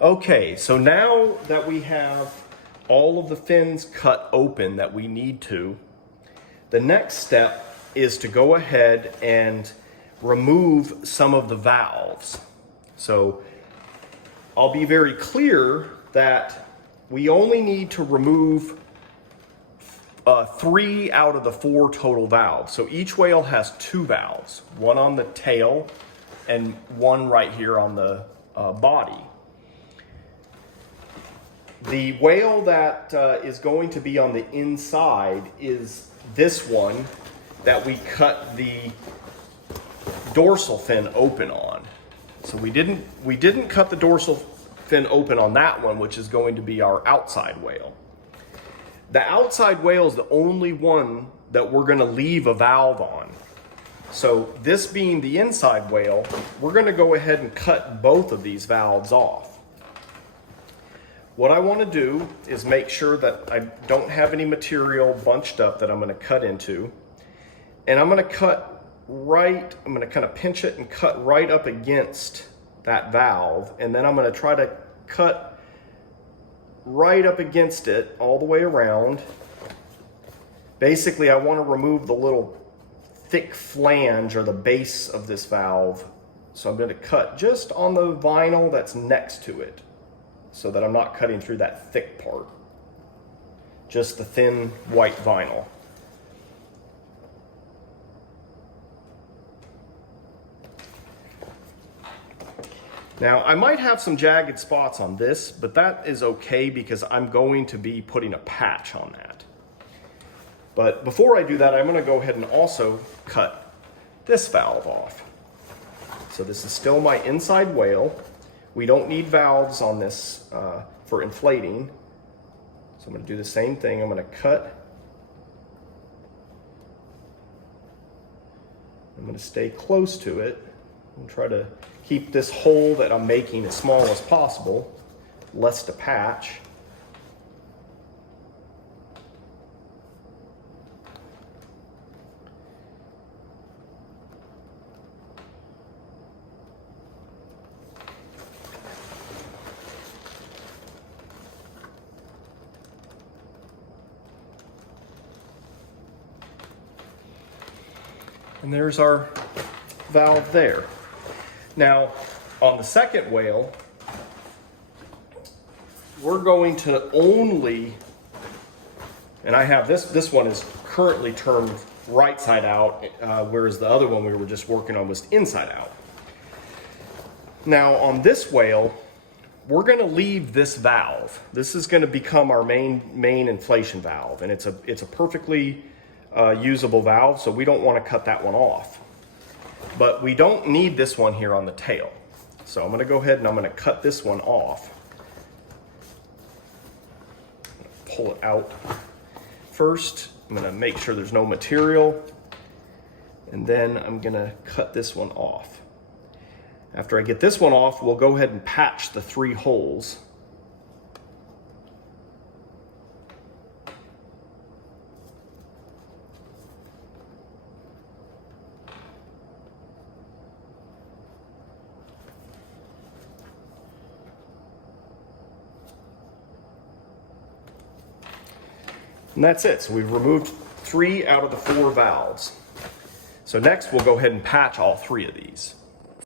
Okay, so now that we have all of the fins cut open that we need to, the next step is to go ahead and remove some of the valves. So I'll be very clear that we only need to remove 3 out of the 4 total valves. So each whale has 2 valves, one on the tail and one right here on the body. The whale that is going to be on the inside is this one that we cut the dorsal fin open on. So we didn't cut the dorsal fin open on that one, which is going to be our outside whale. The outside whale is the only one that we're going to leave a valve on. So this being the inside whale, we're going to go ahead and cut both of these valves off. What I want to do is make sure that I don't have any material bunched up that I'm going to cut into. And I'm going to I'm going to kind of pinch it and cut right up against that valve. And then I'm going to try to cut right up against it all the way around. Basically, I want to remove the little thick flange or the base of this valve. So I'm going to cut just on the vinyl that's next to it, so that I'm not cutting through that thick part. Just the thin white vinyl. Now, I might have some jagged spots on this, but that is okay because I'm going to be putting a patch on that. But before I do that, I'm going to go ahead and also cut this valve off. So this is still my inside whale. We don't need valves on this for inflating. So I'm going to do the same thing. I'm going to cut. I'm going to stay close to it and try to keep this hole that I'm making as small as possible, less to patch. And there's our valve there. Now, on the second whale, we're going to only, and I have this one is currently termed right side out, whereas the other one we were just working on was inside out. Now, on this whale, we're going to leave this valve. This is going to become our main inflation valve, and it's a perfectly usable valve, so we don't want to cut that one off. But we don't need this one here on the tail. So I'm going to go ahead and I'm going to cut this one off. Pull it out first. I'm going to make sure there's no material, and then I'm going to cut this one off. After I get this one off, we'll go ahead and patch the 3 holes. And that's it. So we've removed 3 out of the 4 valves. So next we'll go ahead and patch all 3 of these.